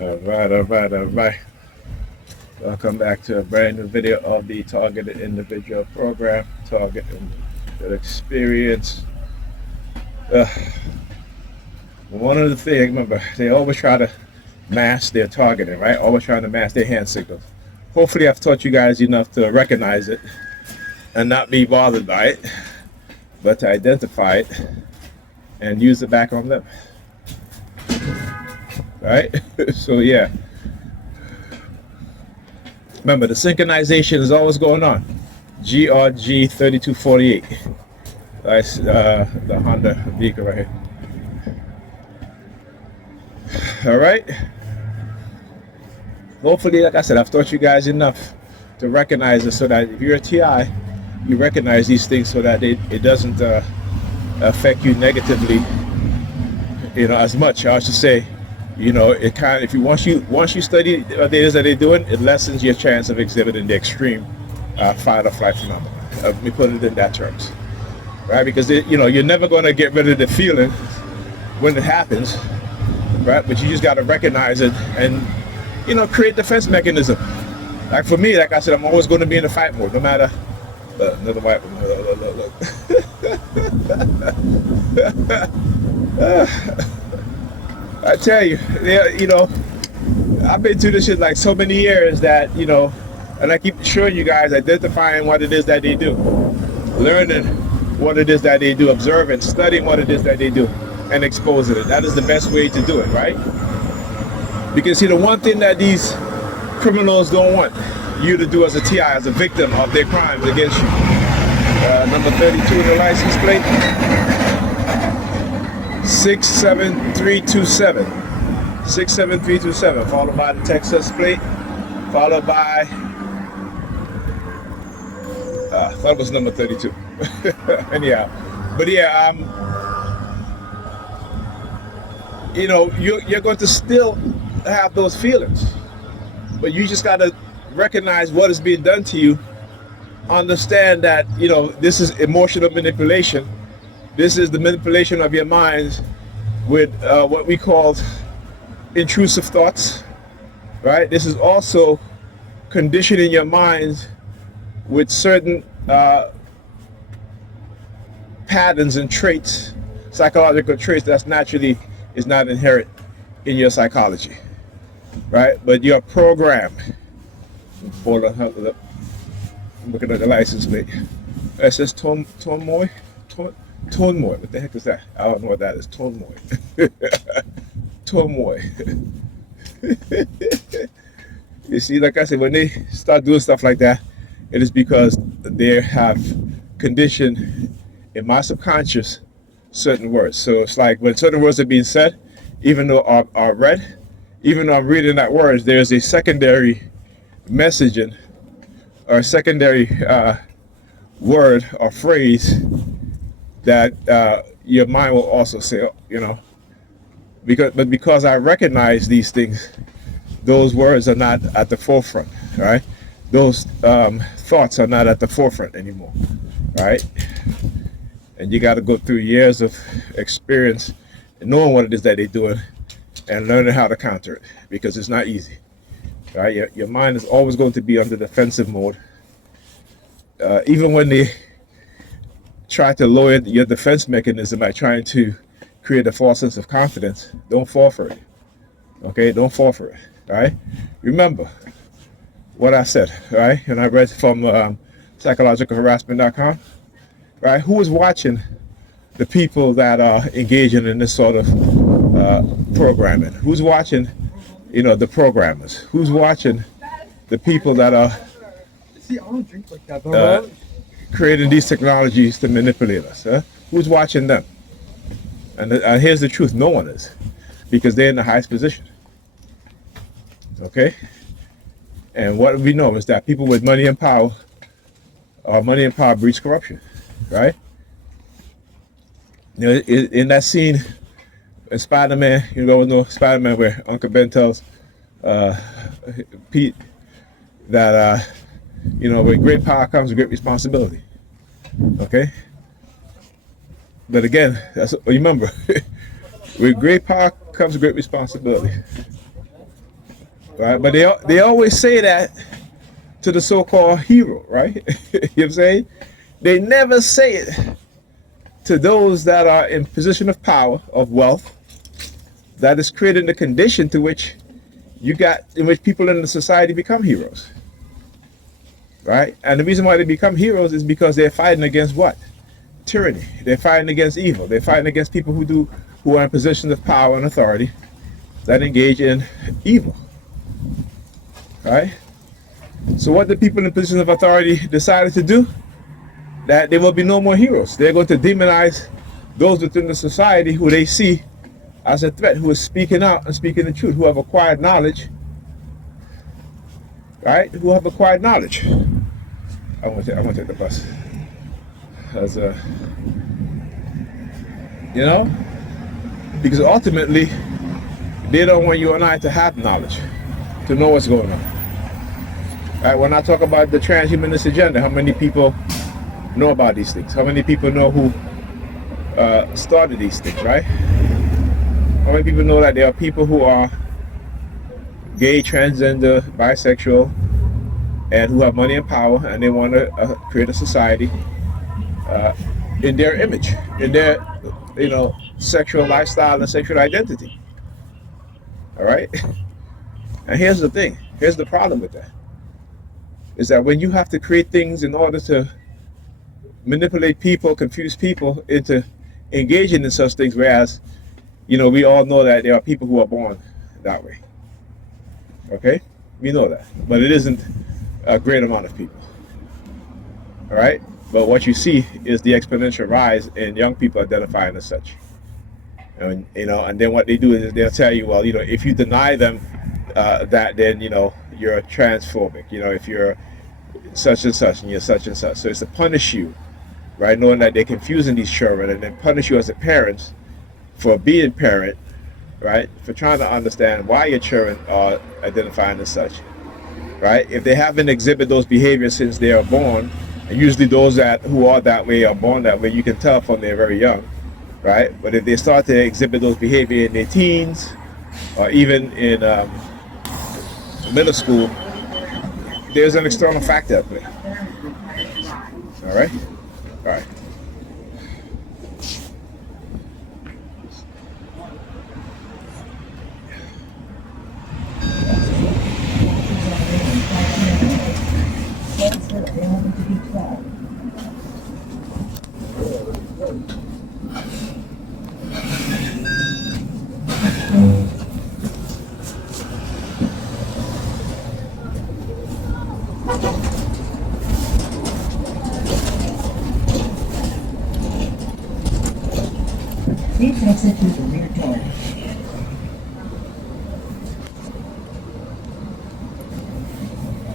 All right. Welcome back to a brand new video of the Targeted Individual Program, Target Individual Experience. Uh, One of the things, remember, they always try to mask their targeting, right? Always trying to mask their hand signals. Hopefully, I've taught you guys enough to recognize it and not be bothered by it, but to identify it and use it back on them, right? So, yeah. Remember, the synchronization is always going on. GRG 3248. That's the Honda vehicle right here. All right. Hopefully, like I said, I've taught you guys enough to recognize it so that if you're a TI, you recognize these things so that it doesn't affect you negatively, as much. I should say, it kind of, if you once you study what it is that they're doing, it lessens your chance of exhibiting the extreme fight or flight phenomenon. Let me put it in that terms, right? Because you're never going to get rid of the feeling when it happens, right? But you just got to recognize it and create defense mechanism. Like for me, like I said, I'm always going to be in the fight mode, no matter. Another white one. Look. I tell you, I've been through this shit like so many years that, and I keep showing you guys, identifying what it is that they do, learning what it is that they do, observing, studying what it is that they do, and exposing it. That is the best way to do it, right? Because, the one thing that these criminals don't want you to do as a TI, as a victim of their crimes against you. Number 32 in the license plate. 67327. 67327, followed by the Texas plate, followed by I thought it was number 32. Anyhow, but yeah, you're going to still have those feelings, but you just got to recognize what is being done to you, understand that this is emotional manipulation. This is the manipulation of your minds with what we call intrusive thoughts, right? This is also conditioning your minds with certain patterns and traits, psychological traits that's naturally is not inherent in your psychology, right? But you're programmed. Hold on, I'm looking at the license plate. It says Tonmoy. Tonmoy. What the heck is that? I don't know what that is. Tonmoy. Tonmoy. You see, like I said, when they start doing stuff like that, it is because they have conditioned in my subconscious certain words. So it's like when certain words are being said, even though are read, even though I'm reading that words, there's a secondary messaging or a secondary word or phrase that your mind will also say, because I recognize these things, those words are not at the forefront, right? Those thoughts are not at the forefront anymore, right? And you got to go through years of experience and knowing what it is that they're doing and learning how to counter it, because it's not easy, right? Your mind is always going to be under defensive mode. Even when they try to lower your defense mechanism by trying to create a false sense of confidence, don't fall for it. Okay, don't fall for it. All right. Remember what I said. All right, and I read from psychologicalharassment.com. Right, who is watching the people that are engaging in this sort of programming? Who's watching, the programmers? Who's watching the people that are creating these technologies to manipulate us? Huh? Who's watching them? And here's the truth: no one is, because they're in the highest position. Okay, and what we know is that people with money and power breeds corruption, right? In that scene in Spider-Man, Spider-Man, where Uncle Ben tells Pete that with great power comes great responsibility. Okay, but again, remember, with great power comes great responsibility. right? But they always say that to the so-called hero, right? You know what I'm saying? They never say it to those that are in position of power, of wealth, that is creating the condition to which in which people in the society become heroes, right? And the reason why they become heroes is because they're fighting against what? Tyranny. They're fighting against evil. They're fighting against people who are in positions of power and authority that engage in evil, right? So what the people in positions of authority decided to do, that there will be no more heroes. They're going to demonize those within the society who they see as a threat, who is speaking out and speaking the truth, who have acquired knowledge, right? Who have acquired knowledge. I'm gonna take the bus. As you know, because ultimately they don't want you and I to have knowledge, to know what's going on. Right? When I talk about the transhumanist agenda, how many people know about these things? How many people know who started these things, right? How many people know that there are people who are gay, transgender, bisexual, and who have money and power, and they want to create a society in their image, in their, sexual lifestyle and sexual identity. All right? And here's the thing. Here's the problem with that. Is that when you have to create things in order to manipulate people, confuse people into engaging in such things, whereas, we all know that there are people who are born that way. Okay? We know that. But it isn't a great amount of people. All right? But what you see is the exponential rise in young people identifying as such. And then what they do is they'll tell you, well, if you deny them that, then, you're transphobic. If you're such and such and you're such and such. So it's to punish you, right? Knowing that they're confusing these children, and then punish you as a parent for being parent, right? For trying to understand why your children are identifying as such, right? If they haven't exhibited those behaviors since they are born, and usually those who are that way are born that way, you can tell from they're very young, right? But if they start to exhibit those behavior in their teens, or even in middle school, there's an external factor at play. All right? All right. Please exit through the rear door.